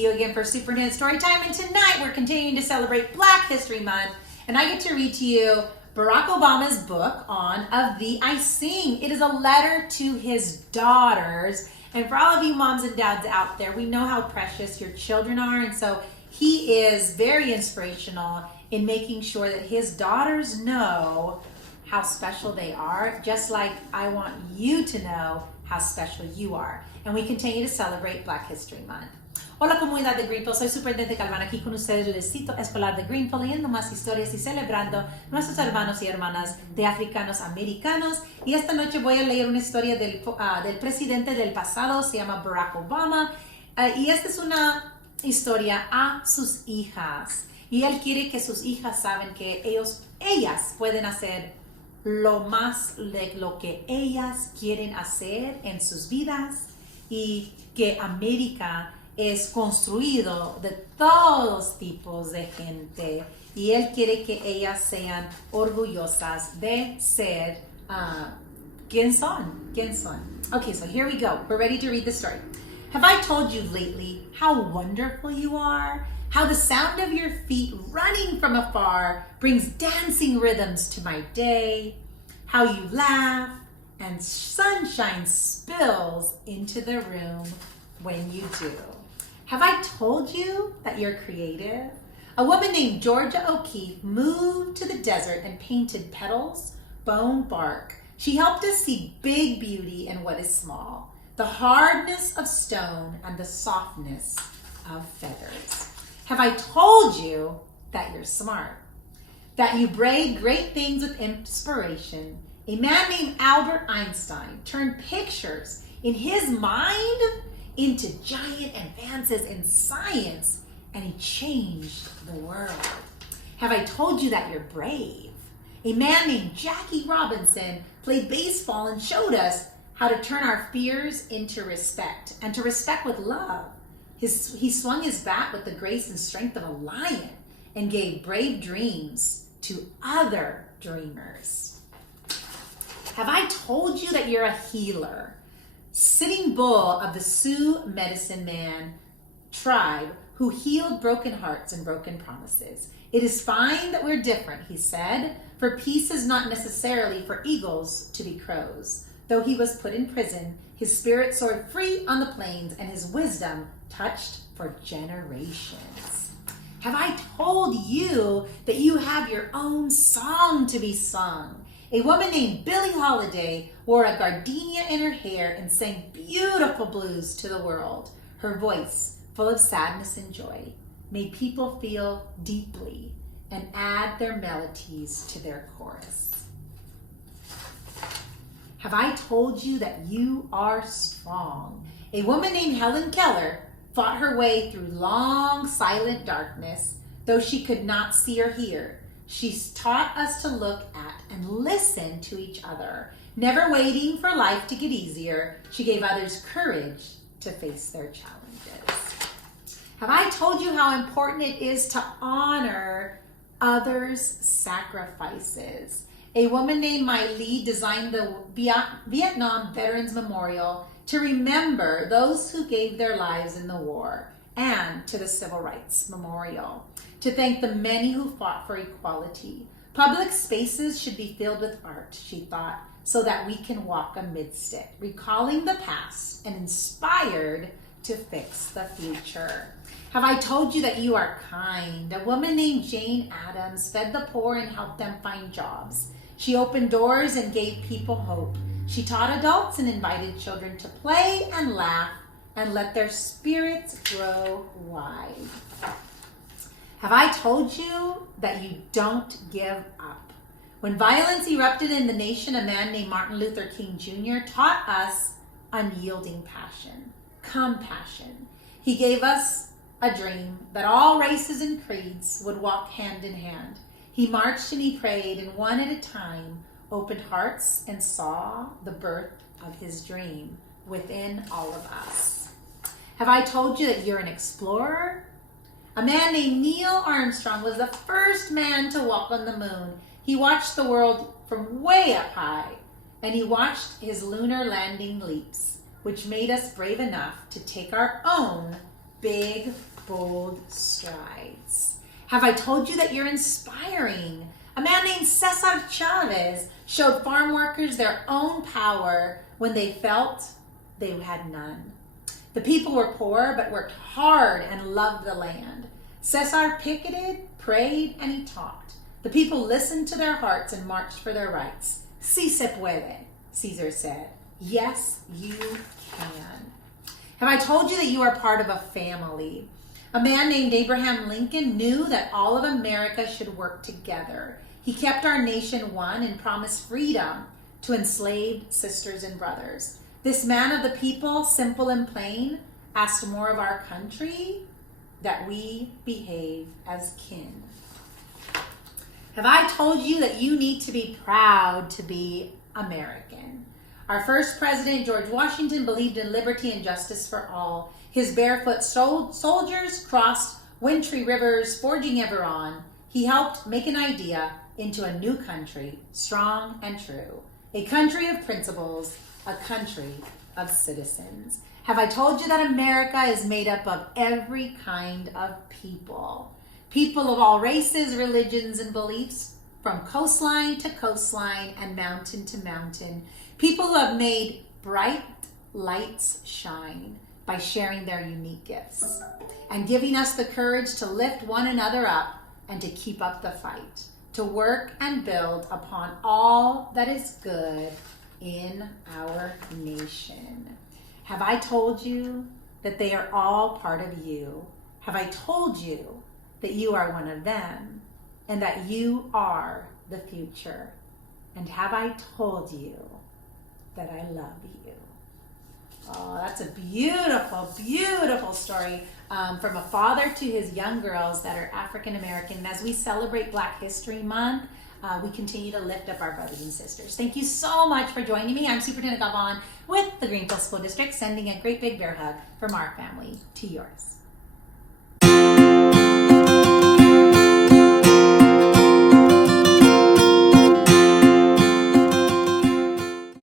see you again for Superintendent Storytime, and tonight we're continuing to celebrate Black History Month, and I get to read to you Barack Obama's book on Of Thee I Sing. It is a letter to his daughters, and for all of you moms and dads out there, we know how precious your children are, and so he is very inspirational in making sure that his daughters know how special they are, just like I want you to know how special you are. And we continue to celebrate Black History Month. Hola comunidad de Greenfield, soy Superintendent Galvan aquí con ustedes del Distrito Escolar de Greenfield, leyendo más historias y celebrando nuestros hermanos y hermanas de Africanos Americanos. Y esta noche voy a leer una historia del presidente del pasado, se llama Barack Obama. Y esta es una historia a sus hijas. Y él quiere que sus hijas saben que ellas pueden hacer lo más de lo que ellas quieren hacer en sus vidas, y que América es construido de todos tipos de gente, y él quiere que ellas sean orgullosas de ser ¿quién son? Okay, so here we go. We're ready to read the story. Have I told you lately how wonderful you are? How the sound of your feet running from afar brings dancing rhythms to my day? How you laugh and sunshine spills into the room when you do. Have I told you that you're creative? A woman named Georgia O'Keeffe moved to the desert and painted petals, bone, bark. She helped us see big beauty in what is small, the hardness of stone and the softness of feathers. Have I told you that you're smart? That you braid great things with inspiration? A man named Albert Einstein turned pictures in his mind into giant advances in science, and he changed the world. Have I told you that you're brave? A man named Jackie Robinson played baseball and showed us how to turn our fears into respect, and to respect with love. He swung his bat with the grace and strength of a lion and gave brave dreams to other dreamers. Have I told you that you're a healer? Sitting Bull of the Sioux medicine man tribe who healed broken hearts and broken promises. It is fine that we're different, he said, for peace is not necessarily for eagles to be crows. Though he was put in prison, his spirit soared free on the plains, and his wisdom touched for generations. Have I told you that you have your own song to be sung? A woman named Billie Holiday wore a gardenia in her hair and sang beautiful blues to the world. Her voice, full of sadness and joy, made people feel deeply and add their melodies to their chorus. Have I told you that you are strong? A woman named Helen Keller fought her way through long, silent darkness. Though she could not see or hear, she's taught us to look at and listen to each other. Never waiting for life to get easier, she gave others courage to face their challenges. Have I told you how important it is to honor others' sacrifices? A woman named Mai Lee designed the Vietnam Veterans Memorial to remember those who gave their lives in the war, and to the Civil Rights Memorial to thank the many who fought for equality. Public spaces should be filled with art, she thought, so that we can walk amidst it, recalling the past and inspired to fix the future. Have I told you that you are kind? A woman named Jane Addams fed the poor and helped them find jobs. She opened doors and gave people hope. She taught adults and invited children to play and laugh and let their spirits grow wide. Have I told you that you don't give up? When violence erupted in the nation, a man named Martin Luther King Jr. taught us unyielding passion, compassion. He gave us a dream that all races and creeds would walk hand in hand. He marched and he prayed, and one at a time opened hearts and saw the birth of his dream within all of us. Have I told you that you're an explorer? A man named Neil Armstrong was the first man to walk on the moon. He watched the world from way up high, and he watched his lunar landing leaps, which made us brave enough to take our own big, bold strides. Have I told you that you're inspiring? A man named Cesar Chavez showed farm workers their own power when they felt they had none. The people were poor but worked hard and loved the land. Cesar picketed, prayed, and he talked. The people listened to their hearts and marched for their rights. Si se puede, Caesar said. Yes, you can. Have I told you that you are part of a family? A man named Abraham Lincoln knew that all of America should work together. He kept our nation one and promised freedom to enslaved sisters and brothers. This man of the people, simple and plain, asked more of our country, that we behave as kin. Have I told you that you need to be proud to be American? Our first president, George Washington, believed in liberty and justice for all. His barefoot soldiers crossed wintry rivers, forging ever on. He helped make an idea into a new country, strong and true. A country of principles, a country of citizens. Have I told you that America is made up of every kind of people? People of all races, religions, and beliefs, from coastline to coastline and mountain to mountain. People who have made bright lights shine by sharing their unique gifts and giving us the courage to lift one another up and to keep up the fight, to work and build upon all that is good in our nation. Have I told you that they are all part of you? Have I told you that you are one of them and that you are the future? And have I told you that I love you? Oh, that's a beautiful, beautiful story from a father to his young girls that are African American. And as we celebrate Black History Month, we continue to lift up our brothers and sisters. Thank you so much for joining me. I'm Superintendent Galvan with the Greenfield School District, sending a great big bear hug from our family to yours.